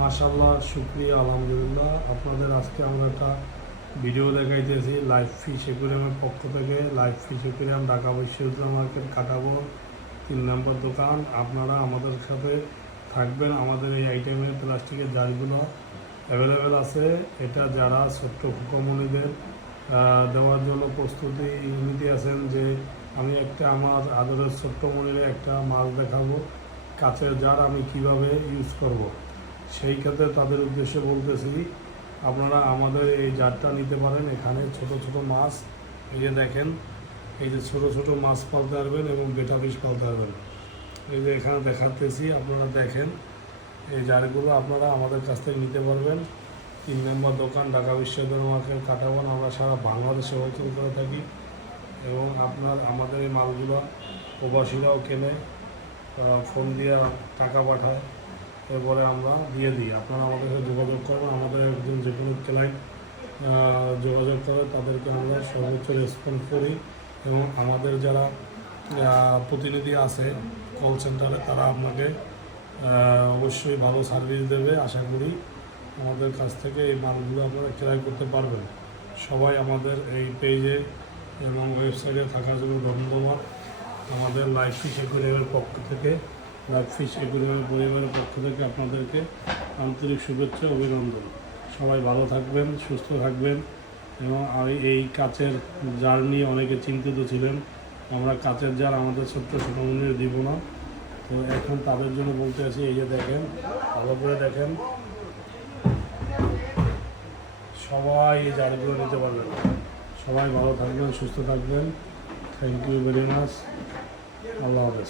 মাশাআল্লাহ, শুকরিয়া, আলহামদুলিল্লাহ। আপনাদের আজকে আমরা একটা ভিডিও দেখাইতেছি লাইভ ফিশ অ্যাকুয়ারিয়ামের পক্ষ থেকে। লাইভ ফিশ অ্যাকুয়ারিয়াম, ঢাকা বিশ্ববিদ্যালয় মার্কেট, কাটাবো 3 নম্বর দোকান। আপনারা আমাদের সাথে থাকবেন। আমাদের এই আইটেমের প্লাস্টিকের জারগুলো অ্যাভেলেবেল আছে। এটা যারা ছোট্ট হুকুমনিদের দেওয়ার জন্য প্রস্তুতি নিতে আছেন যে আমি একটা আমার আদরের ছোট্ট মনিরে একটা মাছ দেখাবো, কাচের জার আমি কিভাবে ইউজ করব, সেই ক্ষেত্রে তাদের উদ্দেশ্যে বলতেছি আপনারা আমাদের এই জারটা নিতে পারেন। এখানে ছোট ছোট মাছ, এই যে দেখেন, এই যে ছোট ছোট মাছ পালতে পারবেন এবং বেটা ফিশ পালতে পারবেন। এই যে এখানে দেখাতেছি, আপনারা দেখেন এই জারগুলো আপনারা আমাদের কাছ থেকে নিতে পারবেন। 3 নম্বর দোকান, ঢাকা বিশ্ববিদ্যালয় মার্কেট, কাটাবন। আমরা সারা বাংলাদেশে হোলসেল করে থাকি এবং আমাদের এই মালগুলো প্রবাসীরাও কেনে, ফোন দিয়ে টাকা পাঠায়, এরপরে আমরা দিয়ে দিই। আপনারা আমাদের সাথে যোগাযোগ করবেন। আমাদের একজন যে কোনো ক্লায়েন্ট যোগাযোগ করে তাদেরকে আমরা সর্বোচ্চ রেসপন্স করি এবং আমাদের যারা প্রতিনিধি আছে কল সেন্টারে তারা আপনাকে অবশ্যই ভালো সার্ভিস দেবে। আশা করি আমাদের কাছ থেকে এই মালগুলো আপনারা ক্রয় করতে পারবেন। সবাই আমাদের এই পেজে এবং ওয়েবসাইটে থাকার জন্য ধন্যবাদ। আমাদের লাইভ ফিশ অ্যাকুয়ারিয়ামের পক্ষ থেকে, লাইভ ফিশ অ্যাকুয়ারিয়ামের পরিবারের পক্ষ থেকে আপনাদেরকে আন্তরিক শুভেচ্ছা, অভিনন্দন। সবাই ভালো থাকবেন, সুস্থ থাকবেন। এবং এই কাচের জার নিয়ে অনেকে চিন্তিত ছিলেন। আমরা কাচের জার আমাদের ছোট্ট ছোট মন্দিরে দিব না। তো এখন তাদের জন্য বলতে আছি, এই যে দেখেন, ভালো করে দেখেন, সবাই এই জারগুলো নিতে পারবেন। সবাই ভালো থাকবেন, সুস্থ থাকবেন। Thank you very much. আল্লাহ হাফেজ।